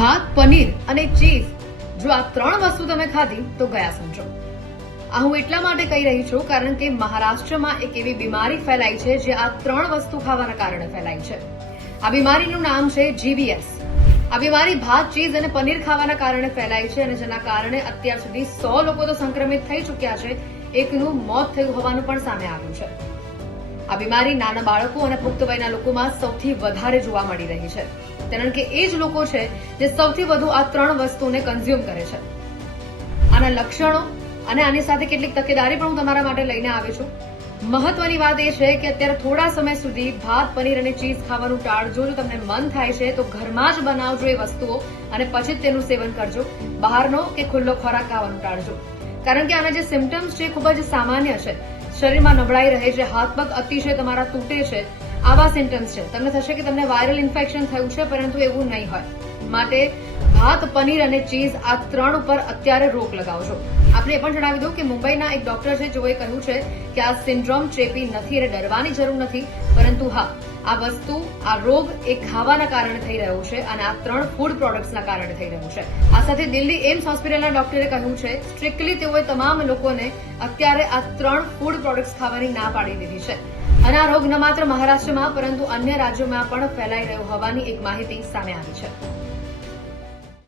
ભાત, પનીર અને ચીઝ. જો આ ત્રણ વસ્તુ તમે ખાધી, તો ગયા સમજો. આ હું એટલા માટે કહી રહી છું કારણ કે મહારાષ્ટ્રમાં એક એવી બીમારી ફેલાઈ છે જે આ ત્રણ વસ્તુ ખાવાના કારણે ફેલાઈ છે. આ બીમારીનું નામ છે જીબીએસ આ બીમારી ભાત, ચીઝ અને પનીર ખાવાના કારણે ફેલાઈ છે અને જેના કારણે અત્યાર સુધી સો લોકો તો સંક્રમિત થઈ ચૂક્યા છે. એકનું મોત થયું હોવાનું પણ સામે આવ્યું છે. આ બીમારી નાના બાળકો અને પુખ્ત વયના લોકોમાં સૌથી વધારે જોવા મળી રહી છે. કારણ કે એ જ લોકો છે જે સૌથી વધુ આ ત્રણ વસ્તુને કન્ઝ્યુમ કરે છે. આના લક્ષણો અને આની સાથે કેટલીક તકેદારી પણ હું તમારા માટે લઈને આવી છું. મહત્વની વાત એ છે કે અત્યારે થોડા સમય સુધી ભાત, પનીર અને ચીઝ ખાવાનું ટાળજો. જો તમને મન થાય છે, તો ઘરમાં જ બનાવજો એ વસ્તુઓ અને પછી તેનું સેવન કરજો. બહારનો કે ખુલ્લો ખોરાક ખાવાનું ટાળજો. કારણ કે આના જે સિમ્ટમ્સ છે ખૂબ જ સામાન્ય છે. શરીરમાં નબળાઈ રહે છે, હાથ પગ અતિશય તમારા તૂટે છે, આવા સિમ્ટમ્સ છે. તમને થશે કે તમને વાયરલ ઇન્ફેક્શન થયું છે, પરંતુ એવું નહીં હોય. માટે ભાત, પનીર અને ચીઝ આ ત્રણ ઉપર અત્યારે રોક લગાવજો આપણે એ પણ જણાવી દઉં કે મુંબઈના એક ડોક્ટર છે, જેઓએ કહ્યું છે કે આ સિન્ડ્રોમ ચેપી નથી એટલે ડરવાની જરૂર નથી, પરંતુ હા આ વસ્તુ, આ રોગ એ ખાવાના કારણે થઈ રહ્યો છે અને આ ત્રણ ફૂડ પ્રોડક્ટ્સના કારણે થઈ રહ્યું છે. આ સાથે દિલ્હી એમ્સ હોસ્પિટલના ડોક્ટરે કહ્યું છે સ્ટ્રિક્ટલી તેઓએ તમામ લોકોને અત્યારે આ ત્રણ ફૂડ પ્રોડક્ટ્સ ખાવાની ના પાડી દીધી છે. અને આ રોગ ન માત્ર મહારાષ્ટ્રમાં, પરંતુ અન્ય રાજ્યોમાં પણ ફેલાઈ રહ્યો હોવાની એક માહિતી સામે આવી છે.